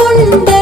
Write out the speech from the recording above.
மனமுண்ட